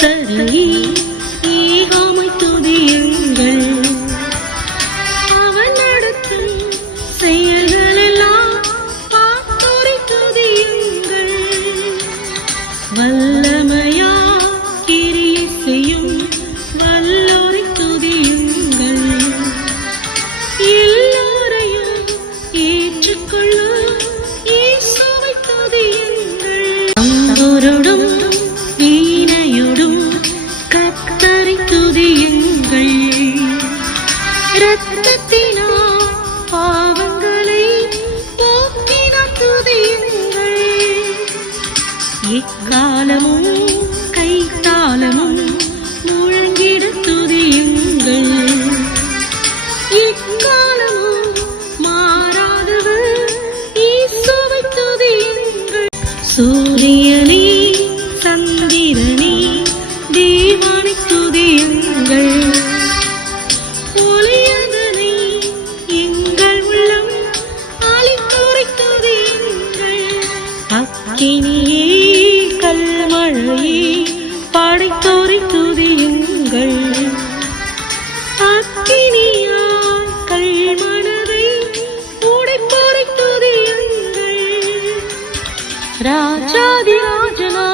கத்தரை ஈகாமை துதியுங்கள். அவன் நடத்தும் செயல்களெல்லாம் பார்த்தோரை துதியுங்கள். வல்லமையா கிரியை செய்யும் வல்லோரை துதியுங்கள். எல்லோரையும் ஏற்றுக்கொள்ளும் ஈசோவை துதியுங்கள். அன்பரோடும் ஈ எக்காலமும் கைத்தாளமும் முழங்கிட துதியுங்கள் எக்காலமும் மாறாதவர் ஈசோவை துதியுங்கள் சூரியனே சந்திரனே தேவனை துதியுங்கள் ஒளியதனை துதியுங்கள் அக்கினியே ராஜாதி ராஜனா